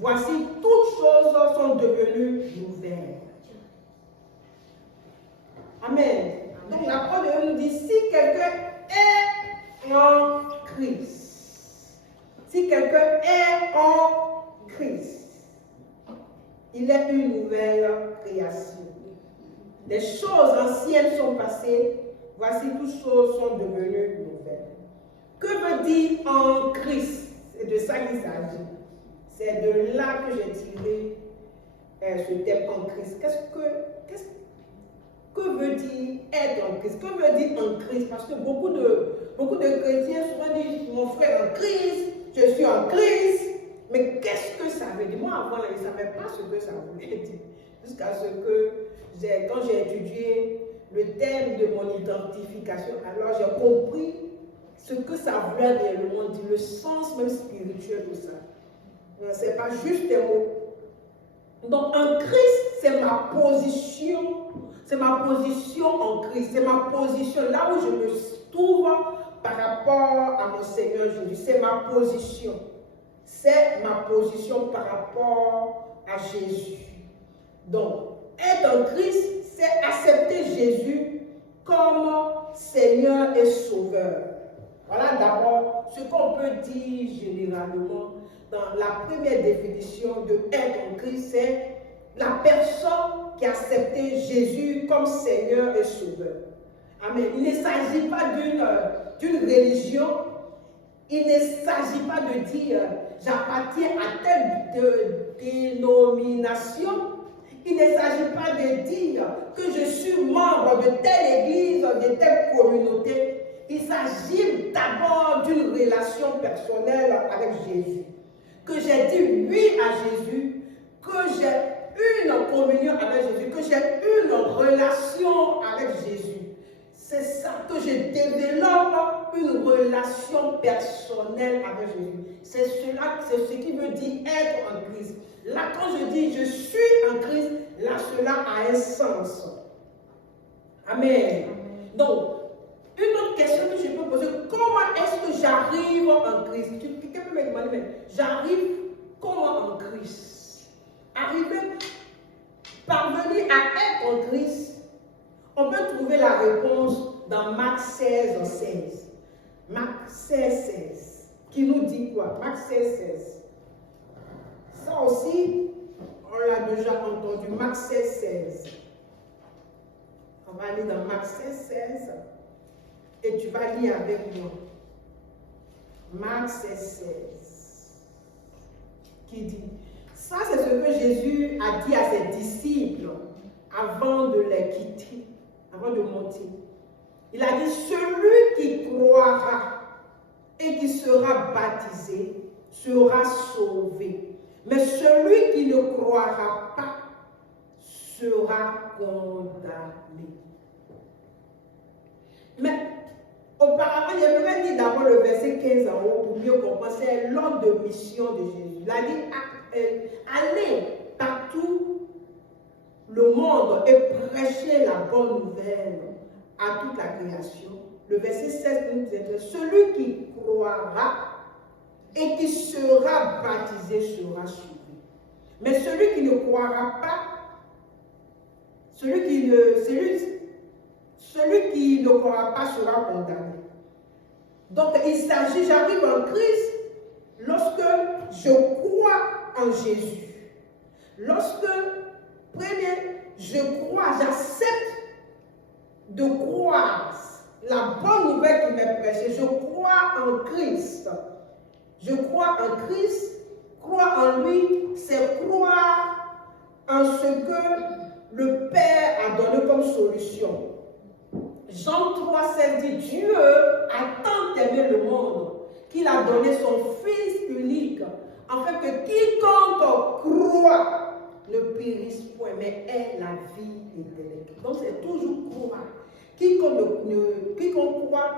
voici toutes choses sont devenues nouvelles. Amen. Donc la parole de Dieu nous dit, si quelqu'un est en Christ, si quelqu'un est en Christ, il est une nouvelle création. Les choses anciennes sont passées, voici toutes choses sont devenues nouvelles. Que veut dire en Christ? C'est de ça qu'il s'agit. C'est de là que j'ai tiré ce thème en Christ. Que veut dire être en Christ? Que veut dire en Christ? Parce que beaucoup de chrétiens souvent disent, mon frère en Christ, je suis en Christ. Mais qu'est-ce que ça veut dire? Moi, avant, je ne savais pas ce que ça voulait dire. Jusqu'à ce que, quand j'ai étudié le thème de mon identification, alors j'ai compris ce que ça voulait réellement dire, le sens même spirituel de ça. Ce n'est pas juste des mots. Donc, en Christ, c'est ma position. C'est ma position en Christ. C'est ma position là où je me trouve par rapport à mon Seigneur Jésus. C'est ma position. C'est ma position par rapport à Jésus. Donc, être en Christ, c'est accepter Jésus comme Seigneur et Sauveur. Voilà d'abord ce qu'on peut dire généralement dans la première définition de être en Christ, c'est la personne qui a accepté Jésus comme Seigneur et Sauveur. Amen. Il ne s'agit pas d'une religion. Il ne s'agit pas de dire j'appartiens à telle dénomination. Il ne s'agit pas de dire que je suis membre de telle église, de telle communauté. Il s'agit d'abord d'une relation personnelle avec Jésus. Que j'ai dit oui à Jésus, que j'ai une communion avec Jésus, que j'ai une relation avec Jésus. C'est ça, que je développe une relation personnelle avec Jésus. C'est ce qui veut dire être en Christ. Là, quand je dis je suis en Christ, là, cela a un sens. Amen. Donc, une autre question que je peux poser, comment est-ce que j'arrive en Christ? Quelqu'un peut me demander, mais j'arrive comment en Christ? Arriver, parvenir à être en Christ, on peut trouver la réponse dans Marc 16, 16. Marc 16, 16. Qui nous dit quoi? Marc 16, 16. Ça aussi, on l'a déjà entendu. Marc 16, 16. On va aller dans Marc 16, 16. Et tu vas lire avec moi. Marc 16, 16. Qui dit, ça c'est ce que Jésus a dit à ses disciples avant de les quitter, avant de monter. Il a dit, celui qui croira et qui sera baptisé sera sauvé. Mais celui qui ne croira pas sera condamné. Mais auparavant, j'aimerais lire d'abord le verset 15 en haut pour mieux comprendre. C'est l'ordre de mission de Jésus. Il a dit, allez partout le monde et prêchez la bonne nouvelle à toute la création. Le verset 16 nous dit, celui qui croira et qui sera baptisé sera sauvé. Mais celui qui ne croira pas, celui qui ne croira pas sera condamné. Donc il s'agit, j'arrive en Christ lorsque je crois en Jésus. Lorsque, premier, je crois, j'accepte de croire la bonne nouvelle qui m'est prêchée. Je crois en Christ. Je crois en Christ. Croire en lui, c'est croire en ce que le Père a donné comme solution. Jean 3, 16 dit, Dieu a tant aimé le monde qu'il a donné son Fils unique, afin que quiconque croit ne périsse point, mais ait la vie éternelle. Donc c'est toujours croire. Quiconque croit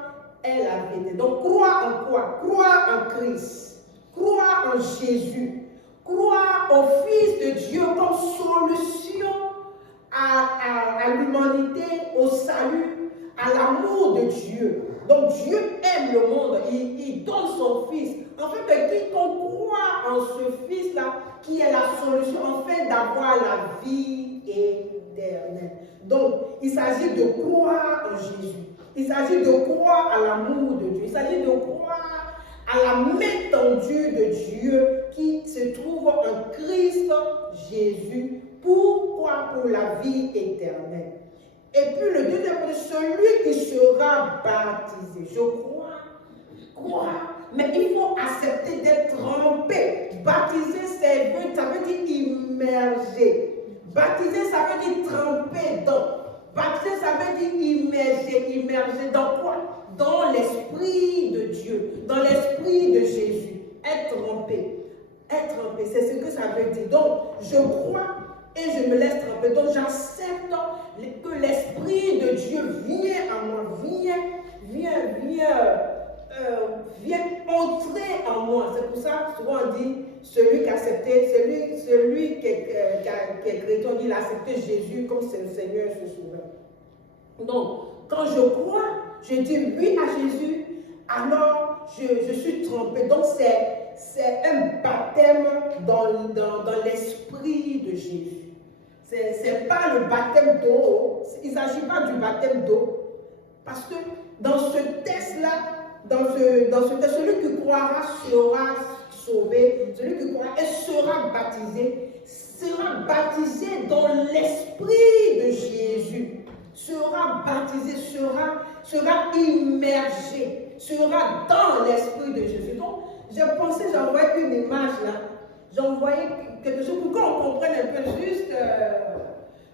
ait la vie éternelle. Donc croire en quoi? Croire en Christ. Croire en Jésus. Croire au Fils de Dieu comme solution à l'humanité, au salut, à l'amour de Dieu. Donc Dieu aime le monde, il donne son Fils. En fait, quiconque croit en ce Fils-là, qui est la solution, en fait, d'avoir la vie éternelle. Donc, il s'agit de croire en Jésus. Il s'agit de croire à l'amour de Dieu. Il s'agit de croire à la main tendue de Dieu qui se trouve en Christ Jésus. Pourquoi? Pour la vie éternelle. Et puis le deuxième point, celui qui sera baptisé. Je crois, mais il faut accepter d'être trempé. Baptiser, ça veut dire immerger. Baptiser, ça veut dire tremper dans. Baptiser, ça veut dire immerger. Immerger dans quoi? Dans l'Esprit de Dieu, dans l'Esprit de Jésus. Être trempé. Être trempé, c'est ce que ça veut dire. Donc, je crois et je me laisse tremper. Donc, j'accepte que l'Esprit de Dieu vient à moi, vient entrer en moi. C'est pour ça que souvent on dit, celui qui a accepté, celui qui est chrétien, on dit, il a accepté Jésus comme c'est le Seigneur et son Sauveur. Donc, quand je crois, je dis oui à Jésus, alors je suis trempé. Donc, c'est un baptême dans l'Esprit de Jésus. Ce n'est pas le baptême d'eau, il ne s'agit pas du baptême d'eau. Parce que dans ce texte-là, dans ce texte, celui qui croira sera sauvé, celui qui croira et sera baptisé dans l'Esprit de Jésus. Sera baptisé, sera immergé, sera dans l'Esprit de Jésus. Donc, j'ai pensé, j'envoyais une image là, j'envoyais quelque chose pour qu'on comprenne un peu,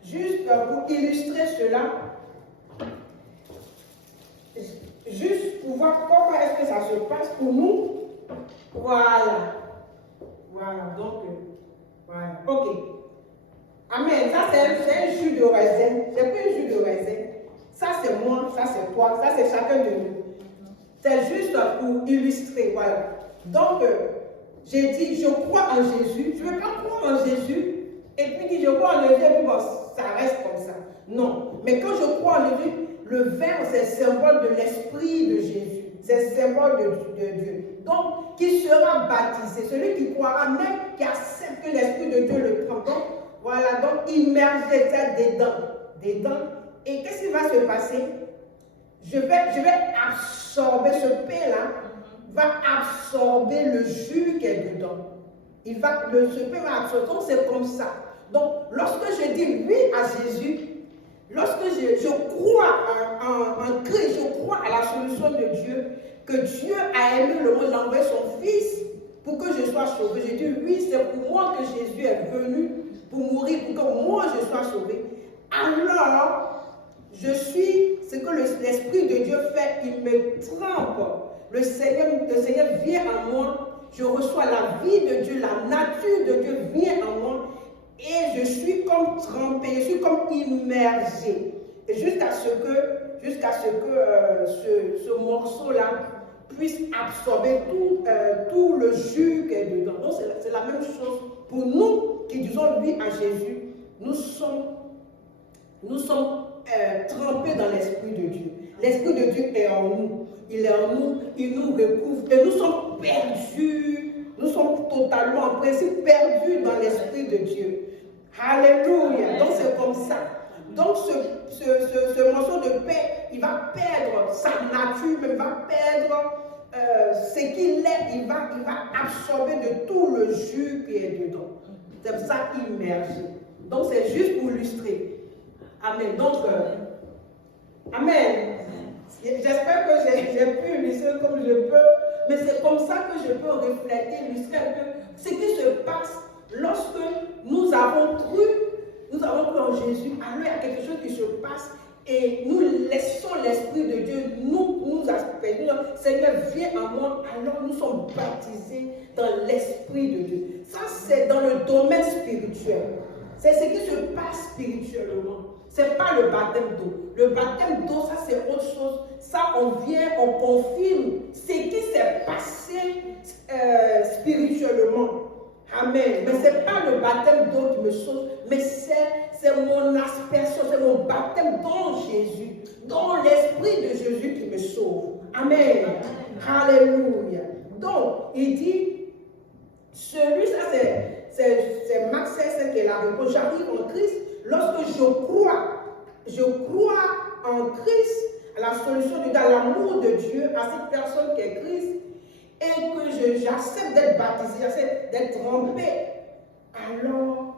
juste pour illustrer cela, juste pour voir comment est-ce que ça se passe pour nous. Voilà, donc, voilà, ok. Amen, ça c'est un jus de raisin, j'ai pris un jus de raisin, ça c'est moi, ça c'est toi, ça c'est chacun de nous. C'est juste pour illustrer, voilà. Donc, j'ai dit, je crois en Jésus. Je ne veux pas croire en Jésus et puis dire, je crois en Jésus et puis bon, ça reste comme ça. Non. Mais quand je crois en Jésus, le verbe, c'est le symbole de l'Esprit de Jésus. C'est le symbole de Dieu. Donc, qui sera baptisé, celui qui croira, même qui accepte que l'Esprit de Dieu le prend. Donc, voilà, donc immerger ça dedans. Et qu'est-ce qui va se passer? Je vais absorber ce pain-là, va absorber le jus qui est dedans. Ce pain va absorber. Donc, c'est comme ça. Donc, lorsque je dis oui à Jésus, lorsque je crois en Christ, je crois à la solution de Dieu, que Dieu a aimé le monde, il a envoyé son Fils pour que je sois sauvé. Je dis oui, c'est pour moi que Jésus est venu pour mourir, pour que moi je sois sauvé. Alors, je suis ce que l'Esprit de Dieu fait, il me trempe. Le Seigneur vient en moi, je reçois la vie de Dieu, la nature de Dieu vient en moi et je suis comme trempé, je suis comme immergé. Et jusqu'à ce que ce morceau-là puisse absorber tout le jus qui est dedans. Donc c'est la même chose pour nous qui disons oui à Jésus. Nous sommes trempés dans l'Esprit de Dieu. L'Esprit de Dieu est en nous. Il est en nous, il nous recouvre. Et nous sommes perdus. Nous sommes totalement, en principe, perdus dans l'Esprit de Dieu. Alléluia. Donc c'est comme ça. Donc ce morceau de pain, il va perdre sa nature, mais il va perdre ce qu'il est. Il va absorber de tout le jus qui est dedans. C'est ça immergé. Donc c'est juste pour illustrer. Amen. Donc, Amen. J'espère que j'ai pu illustrer comme je peux, mais c'est comme ça que je peux refléter, illustrer un peu ce qui se passe lorsque nous avons cru en Jésus. Alors il y a quelque chose qui se passe et nous laissons l'Esprit de Dieu nous aspecter. Seigneur, viens en moi, alors nous sommes baptisés dans l'Esprit de Dieu. Ça, c'est dans le domaine spirituel. C'est ce qui se passe spirituellement. Ce n'est pas le baptême d'eau. Le baptême d'eau, ça c'est autre chose. Ça, on confirme ce qui s'est passé spirituellement. Amen. Mais ce n'est pas le baptême d'eau qui me sauve, mais c'est mon aspersion, c'est mon baptême dans Jésus, dans l'Esprit de Jésus qui me sauve. Amen. Alléluia. Donc, il dit, celui, ça c'est Marc 16 qui est la réponse. J'arrive en Christ lorsque je crois en Christ, à la solution de Dieu, à l'amour de Dieu, à cette personne qui est Christ, et que j'accepte d'être baptisé, j'accepte d'être trempé, alors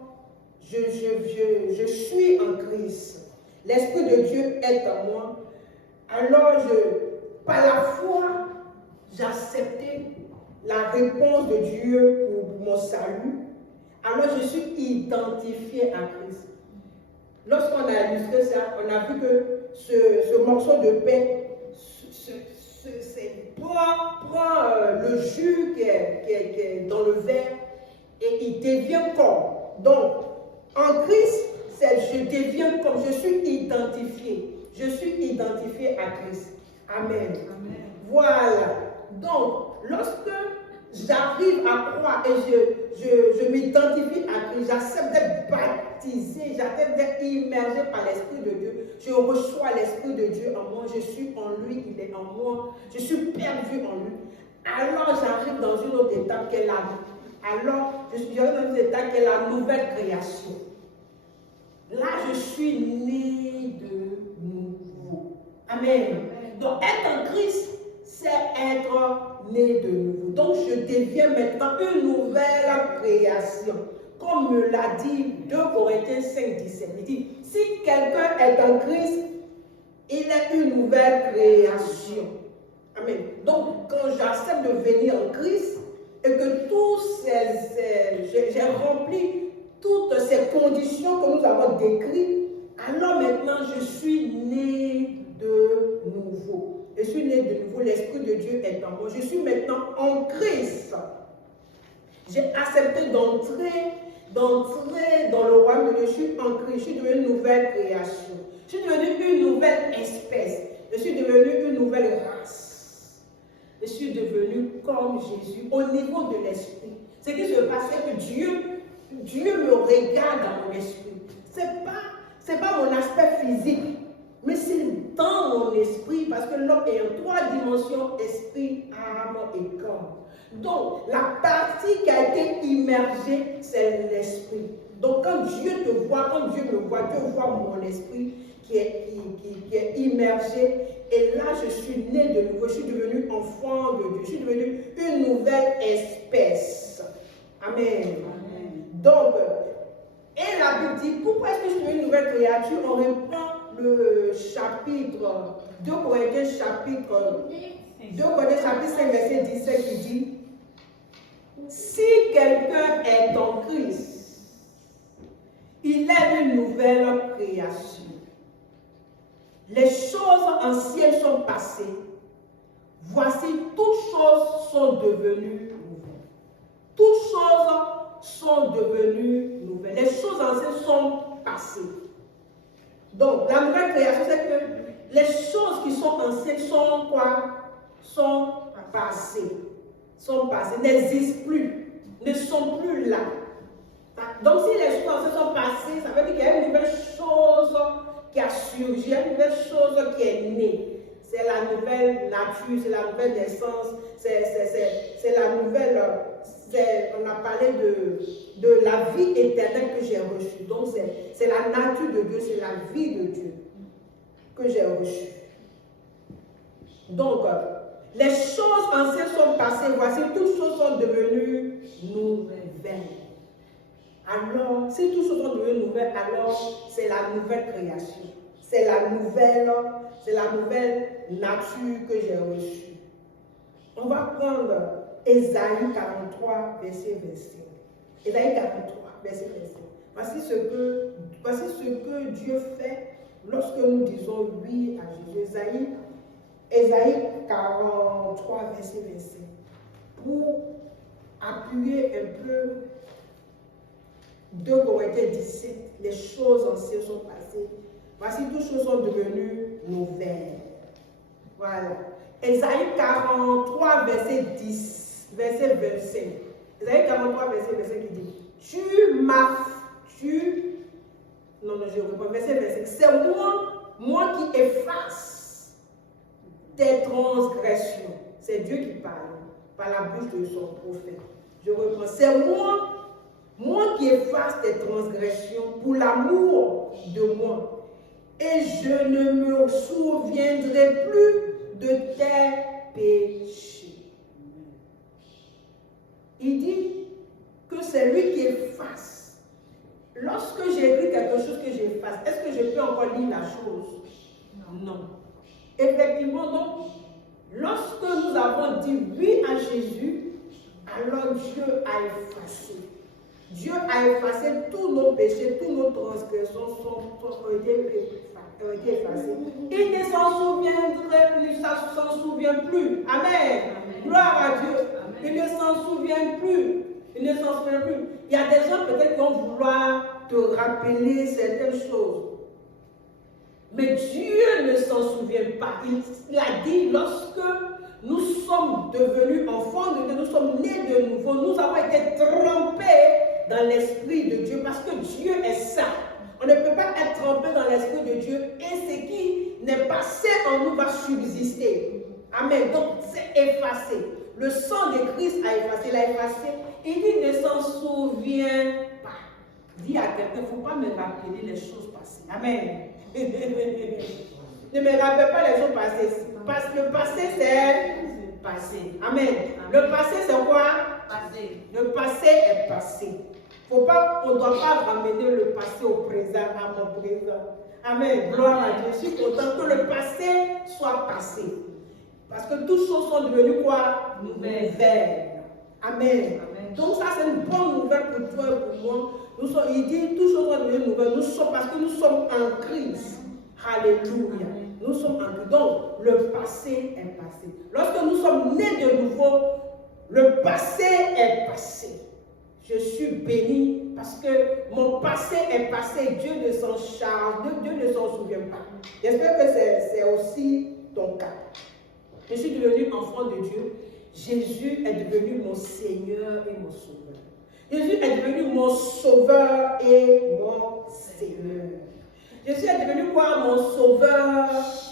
je suis en Christ. L'Esprit de Dieu est en moi. Alors, par la foi, j'ai accepté la réponse de Dieu pour mon salut. Alors, je suis identifié à Christ. Lorsqu'on a illustré ça, on a vu que ce morceau de pain prend le jus qui est dans le verre et il devient corps. Donc, en Christ, je deviens comme, je suis identifié. Je suis identifié à Christ. Amen. Amen. Voilà. Donc, lorsque j'arrive à croire et je m'identifie à Christ, j'accepte d'être baptisé, j'accepte d'être immergé par l'Esprit de Dieu, je reçois l'Esprit de Dieu en moi, je suis en lui, il est en moi, je suis perdu en lui. Alors j'arrive dans une autre étape qui est la vie. Alors, je suis dans une étape qui est la nouvelle création. Là, je suis né de nouveau. Amen. Donc, être en Christ, c'est être né de nouveau. Donc, je deviens maintenant une nouvelle création. Comme me l'a dit 2 Corinthiens 5, 17. Il dit, si quelqu'un est en Christ, il est une nouvelle création. Amen. Donc, quand j'accepte de venir en Christ, et que j'ai rempli toutes ces conditions que nous avons décrites, alors maintenant je suis né de nouveau. Je suis né de nouveau, l'Esprit de Dieu est en moi. Je suis maintenant en Christ. J'ai accepté d'entrer dans le royaume de Dieu. Je suis en Christ, je suis devenue une nouvelle création. Je suis devenue une nouvelle espèce. Je suis devenue une nouvelle race. Je suis devenue comme Jésus au niveau de l'esprit. Ce qui se passe, c'est que Dieu me regarde dans mon esprit. C'est pas mon aspect physique, mais c'est dans mon esprit, parce que l'homme est en 3 dimensions, esprit, âme et corps. Donc, la partie qui a été immergée, c'est l'esprit. Donc, quand Dieu te voit, quand Dieu me voit, Dieu voit mon esprit qui est immergé. Et là, je suis né de nouveau, je suis devenu enfant de Dieu, je suis devenu une nouvelle espèce. Amen. Donc, et la Bible dit, pourquoi est-ce que je suis une nouvelle créature? On reprend le chapitre 2 Corinthiens chapitre 5 verset 17 qui dit, si quelqu'un est en Christ, il est une nouvelle création. Les choses anciennes sont passées. Voici, toutes choses sont devenues nouvelles. Toutes choses sont devenues nouvelles. Les choses anciennes sont passées. Donc, la nouvelle création, c'est que les choses qui sont anciennes sont quoi? Sont passées. Sont passées, n'existent plus, ne sont plus là. Donc, si les choses anciennes sont passées, ça veut dire qu'il y a une nouvelle chose qui a surgi, il y a une nouvelle chose qui est née. C'est la nouvelle nature, c'est la nouvelle naissance, c'est la nouvelle. On a parlé de la vie éternelle que j'ai reçue. Donc, c'est la nature de Dieu, c'est la vie de Dieu que j'ai reçue. Donc, les choses anciennes sont passées, voici, toutes choses sont devenues nouvelles. Alors, si toutes choses sont devenues nouvelles, alors c'est la nouvelle création. C'est la nouvelle nature que j'ai reçue. On va prendre Ésaïe 43, verset 25. Ésaïe 43, verset 25. Voici ce que Dieu fait lorsque nous disons oui à Jésus. Ésaïe 43, verset 25. Pour appuyer un peu 2 Corinthiens 17, les choses anciennes sont passées. Voici, toutes choses sont devenues nouvelles. Voilà. Ésaïe 43, verset 10, verset 25. Ésaïe 43, verset 25 qui dit, je reprends, verset 25. C'est moi qui efface tes transgressions. C'est Dieu qui parle par la bouche de son prophète. Je reprends. C'est moi qui efface tes transgressions pour l'amour de moi. Et je ne me souviendrai plus de tes péchés. Il dit que c'est lui qui efface. Lorsque j'écris quelque chose que j'efface, est-ce que je peux encore lire la chose? Non. Effectivement, donc, lorsque nous avons dit oui à Jésus, alors Dieu a effacé. Dieu a effacé tous nos péchés, tous nos transgressions ont été effacées. Il ne s'en souvient plus. Amen. Gloire à Dieu. Amen. Il ne s'en souvient plus. Il ne s'en souvient plus. Il y a des gens peut-être qui vont vouloir te rappeler certaines choses. Mais Dieu ne s'en souvient pas. Il a dit lorsque nous sommes devenus enfants de Dieu, nous sommes nés de nouveau, nous avons été trempés dans l'Esprit de Dieu parce que Dieu est saint. On ne peut pas être trempé dans l'Esprit de Dieu et ce qui n'est pas saint en nous va subsister. Amen. Donc c'est effacé. Le sang de Christ a effacé, il a effacé. Il dit ne s'en souvient pas. Dis à quelqu'un, il ne faut pas me rappeler les choses passées. Amen. Ne me rappelle pas les choses passées. Parce que le passé, c'est passé. Amen. Le passé, c'est quoi? Passé. Le passé est passé. On ne doit pas ramener le passé au présent, à mon présent. Amen. Gloire à Dieu. Je suis content que le passé soit passé. Parce que toutes choses sont devenues quoi? Nouvelles. Amen. Donc ça, c'est une bonne nouvelle pour toi et pour moi. Il dit toutes choses sont devenues nouvelles. Nous sommes parce que nous sommes en Christ. Alléluia. Nous sommes en Christ. Donc, le passé est passé. Lorsque nous sommes nés de nouveau, le passé est passé. Je suis béni parce que mon passé est passé. Dieu ne s'en charge, Dieu ne s'en souvient pas. J'espère que c'est aussi ton cas. Je suis devenu enfant de Dieu. Jésus est devenu mon Seigneur et mon Sauveur. Jésus est devenu mon Sauveur et mon Seigneur. Jésus est devenu quoi? Mon Sauveur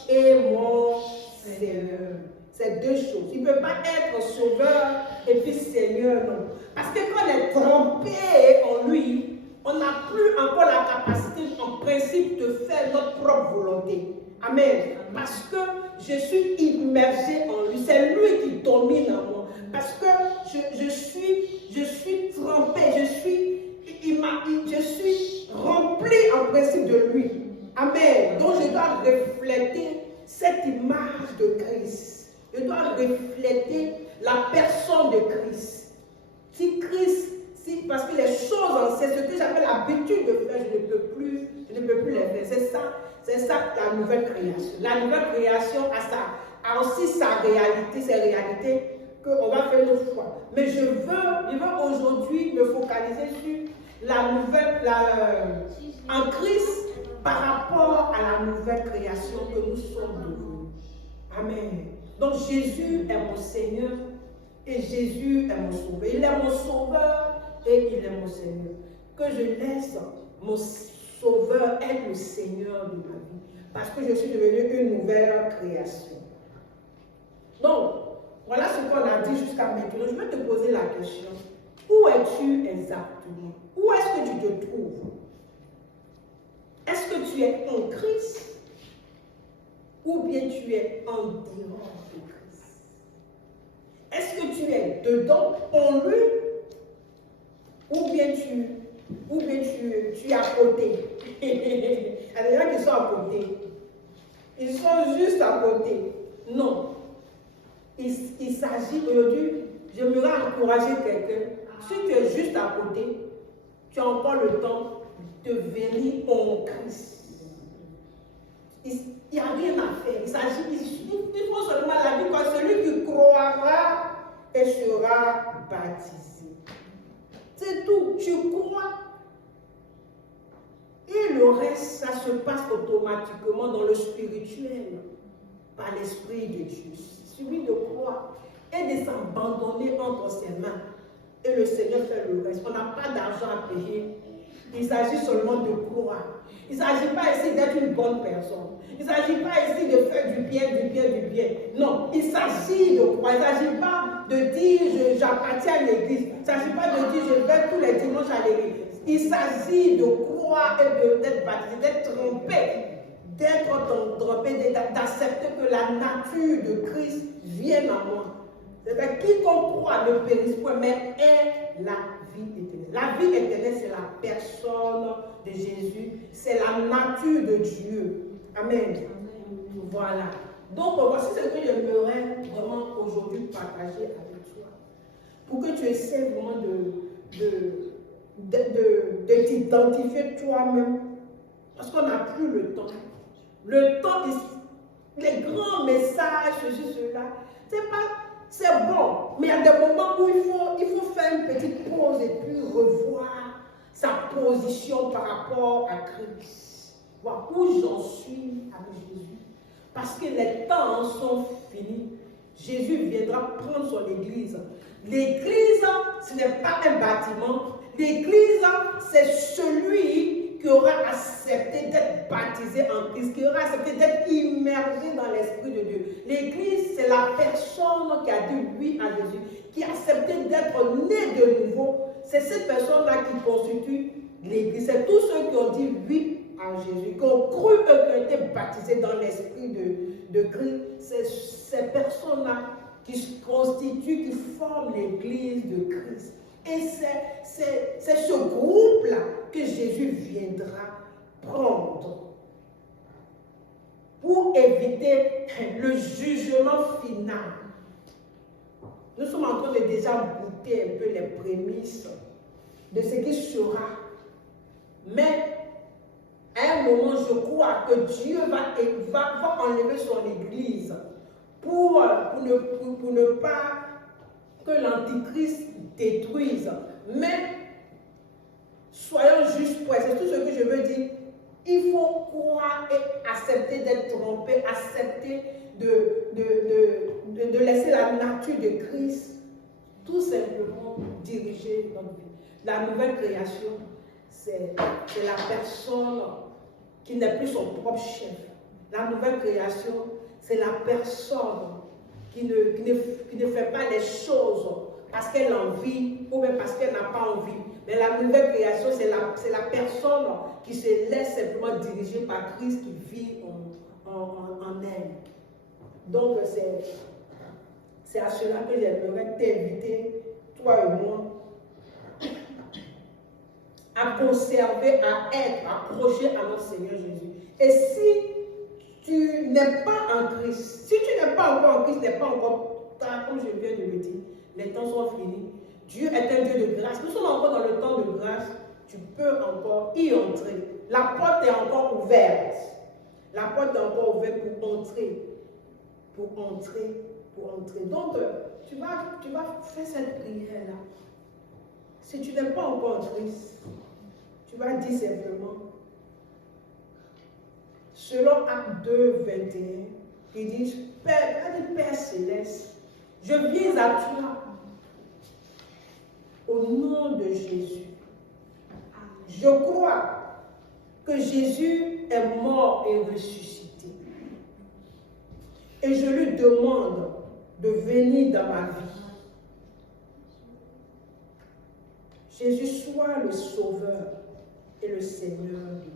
et mon Seigneur. C'est deux choses. Il ne peut pas être Sauveur et puis Seigneur, non. Parce que quand on est trempé en lui, on n'a plus encore la capacité, en principe, de faire notre propre volonté. Amen. Parce que je suis immergé en lui. C'est lui qui domine en moi. Parce que je suis trempé, je suis rempli en principe de lui. Amen. Donc je dois refléter cette image de Christ. Je dois refléter la personne de Christ. Si Christ, parce que les choses, c'est ce que j'avais l'habitude de faire, je ne peux plus les faire. C'est ça la nouvelle création. La nouvelle création a aussi sa réalité, ses réalités qu'on va faire une fois. Mais je veux aujourd'hui me focaliser sur la nouvelle, en Christ par rapport à la nouvelle création que nous sommes devenus. Amen. Donc Jésus est mon Seigneur et Jésus est mon Sauveur. Il est mon Sauveur et il est mon Seigneur. Que je laisse mon Sauveur être le Seigneur de ma vie. Parce que je suis devenue une nouvelle création. Donc, voilà ce qu'on a dit jusqu'à maintenant. Je vais te poser la question. Où es-tu exactement? Où est-ce que tu te trouves? Est-ce que tu es en Christ? Ou bien tu es en dehors de Christ? Est-ce que tu es dedans, en lui? Ou bien tu es à côté? Il y a des gens qui sont à côté. Ils sont juste à côté. Non. Il s'agit aujourd'hui, j'aimerais encourager quelqu'un. Si tu es juste à côté, tu as encore le temps de venir en Christ. Il n'y a rien à faire. Il faut seulement la vie quand celui qui croira et sera baptisé. C'est tout. Tu crois. Et le reste, ça se passe automatiquement dans le spirituel, par l'Esprit de Dieu. Il suffit de croire et de s'abandonner entre ses mains. Et le Seigneur fait le reste. On n'a pas d'argent à payer. Il s'agit seulement de croire. Il ne s'agit pas ici d'être une bonne personne. Il ne s'agit pas ici de faire du bien. Non, il s'agit de croire. Il ne s'agit pas de dire j'appartiens à l'église. Il ne s'agit pas de dire je vais tous les dimanches à l'église. Il s'agit de croire et d'être baptisé, d'être trompé, d'accepter que la nature de Christ vienne en moi. C'est-à-dire quiconque croit ne périsse point, mais est la vie éternelle. La vie éternelle, c'est la personne de Jésus, c'est la nature de Dieu. Amen. Voilà. Donc, voici ce que j'aimerais vraiment aujourd'hui partager avec toi. Pour que tu essaies vraiment de t'identifier toi-même. Parce qu'on n'a plus le temps. Le temps, les grands messages, ceci, cela, c'est bon. Mais il y a des moments où il faut faire une petite pause et puis revoir sa position par rapport à Christ. Voir où j'en suis avec Jésus. Parce que les temps sont finis. Jésus viendra prendre son église. L'église, ce n'est pas un bâtiment. L'église, c'est celui qui aura accepté d'être baptisé en Christ, qui aura accepté d'être immergé dans l'Esprit de Dieu. L'église, c'est la personne qui a dit oui à Jésus, qui a accepté d'être né de nouveau. C'est cette personne-là qui constitue l'église. C'est tous ceux qui ont dit oui à Jésus, qui ont cru eux, qui ont été baptisés dans l'Esprit de Christ. C'est ces personnes-là qui se constituent, qui forment l'église de Christ. Et c'est ce groupe-là que Jésus viendra prendre pour éviter le jugement final. Nous sommes en train de déjà goûter un peu les prémices de ce qui sera. Mais à un moment, je crois que Dieu va enlever son église pour ne pas que l'Antichrist détruise. Mais soyons juste prêts, c'est tout ce que je veux dire. Il faut croire et accepter d'être trompé, accepter de laisser la nature de Christ tout simplement diriger notre vie. La nouvelle création, c'est la personne qui n'est plus son propre chef. La nouvelle création, c'est la personne qui ne fait pas les choses parce qu'elle a envie ou même parce qu'elle n'a pas envie. Mais la nouvelle création, c'est la personne qui se laisse simplement diriger par Christ qui vit en elle. Donc, c'est à cela que j'aimerais t'inviter, toi et moi, à conserver, à être accroché à notre Seigneur Jésus. Et si tu n'es pas en Christ, si tu n'es pas encore en Christ, n'es pas encore tard, comme je viens de le dire, les temps sont finis. Dieu est un Dieu de grâce. Nous sommes encore dans le temps de grâce. Tu peux encore y entrer. La porte est encore ouverte. La porte est encore ouverte pour entrer. Pour entrer. Donc, tu vas faire cette prière-là. Si tu n'es pas encore en Christ, tu vas dire simplement, selon Acte 2, 21, il dit, Père Céleste, je viens à toi au nom de Jésus. Je crois que Jésus est mort et ressuscité. Et je lui demande de venir dans ma vie. Jésus soit le Sauveur et le Seigneur de ma vie.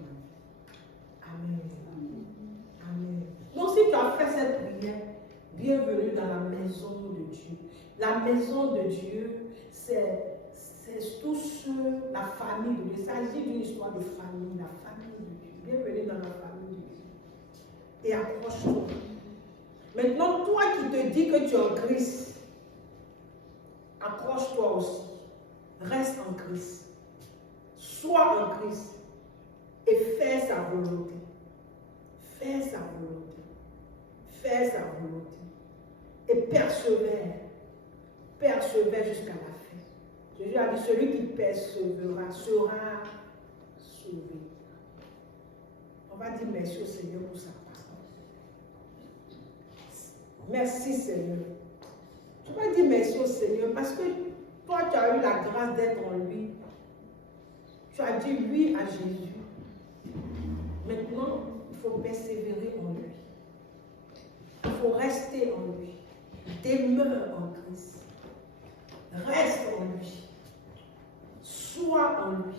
Amen. Amen. Donc si tu as fait cette prière, bienvenue dans la maison de Dieu. La maison de Dieu, c'est tous ceux, la famille de Dieu. Il s'agit d'une histoire de famille, la famille de Dieu. Bienvenue dans la famille de Dieu. Et accroche-toi. Maintenant, toi qui te dis que tu es en Christ, accroche-toi aussi. Reste en Christ. Sois en Christ. Et fais sa volonté. Fais sa volonté. Fais sa volonté. Et persévère. Persévère jusqu'à la fin. Jésus a dit, celui qui persévérera sera sauvé. On va dire merci au Seigneur pour sa parole. Merci Seigneur. Tu vas dire merci au Seigneur parce que toi tu as eu la grâce d'être en lui. Tu as dit oui à Jésus. Maintenant, il faut persévérer en lui. Il faut rester en lui. Demeure en Christ. Reste en lui. Sois en lui.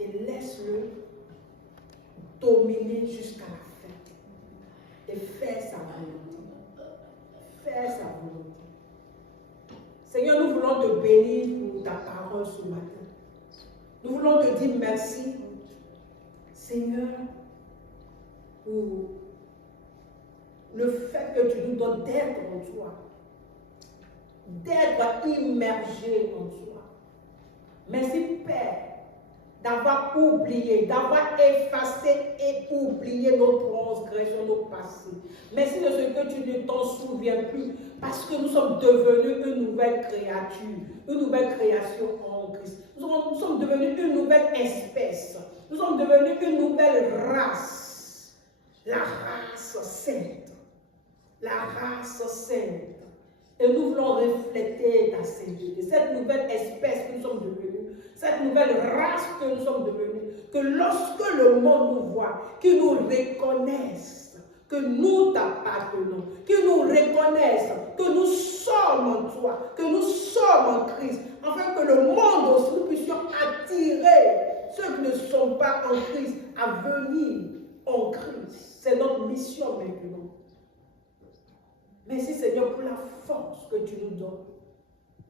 Et laisse-le dominer jusqu'à la fin. Et fais sa volonté. Fais sa volonté. Seigneur, nous voulons te bénir pour ta parole ce matin. Nous voulons te dire merci, Seigneur, pour le fait que tu nous donnes d'être en toi, d'être immergé en toi. Merci, Père, d'avoir oublié, d'avoir effacé et oublié nos transgressions, nos passés. Merci de ce que tu ne t'en souviens plus, parce que nous sommes devenus une nouvelle créature, une nouvelle création en Christ. Nous sommes devenus une nouvelle espèce. Nous sommes devenus une nouvelle race. La race sainte. La race sainte. Et nous voulons refléter ta sainteté. Cette nouvelle espèce que nous sommes devenus, cette nouvelle race que nous sommes devenus, que lorsque le monde nous voit, qu'ils nous reconnaissent, que nous t'appartenons, qu'ils nous reconnaissent, que nous sommes en toi, que nous sommes en Christ, afin que le monde aussi, nous puissions attirer ceux qui ne sont pas en Christ à venir en Christ. C'est notre mission maintenant. Merci Seigneur pour la force que tu nous donnes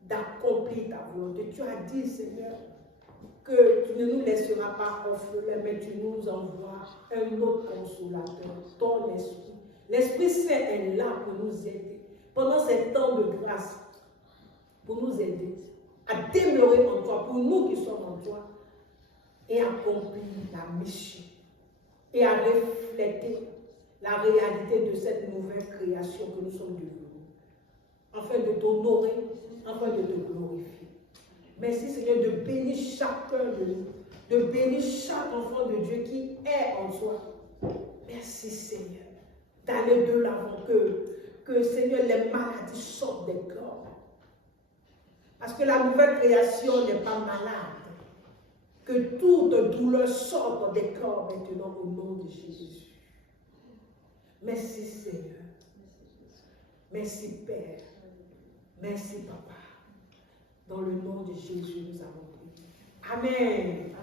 d'accomplir ta volonté. Tu as dit Seigneur que tu ne nous laisseras pas orphelins, mais tu nous envoies un autre consolateur, ton esprit. L'Esprit Saint est là pour nous aider pendant ces temps de grâce, pour nous aider à demeurer en toi, pour nous qui sommes en toi, et accomplir la mission et à refléter la réalité de cette nouvelle création que nous sommes devenus, afin de t'honorer, afin de te glorifier. Merci Seigneur de bénir chacun de nous, de bénir chaque enfant de Dieu qui est en toi. Merci Seigneur d'aller de l'avant, que Seigneur les maladies sortent des corps. Parce que la nouvelle création n'est pas malade. Que toute douleur sorte des corps maintenant au nom de Jésus. Merci Seigneur. Merci Père. Merci Papa. Dans le nom de Jésus, nous avons prié. Amen.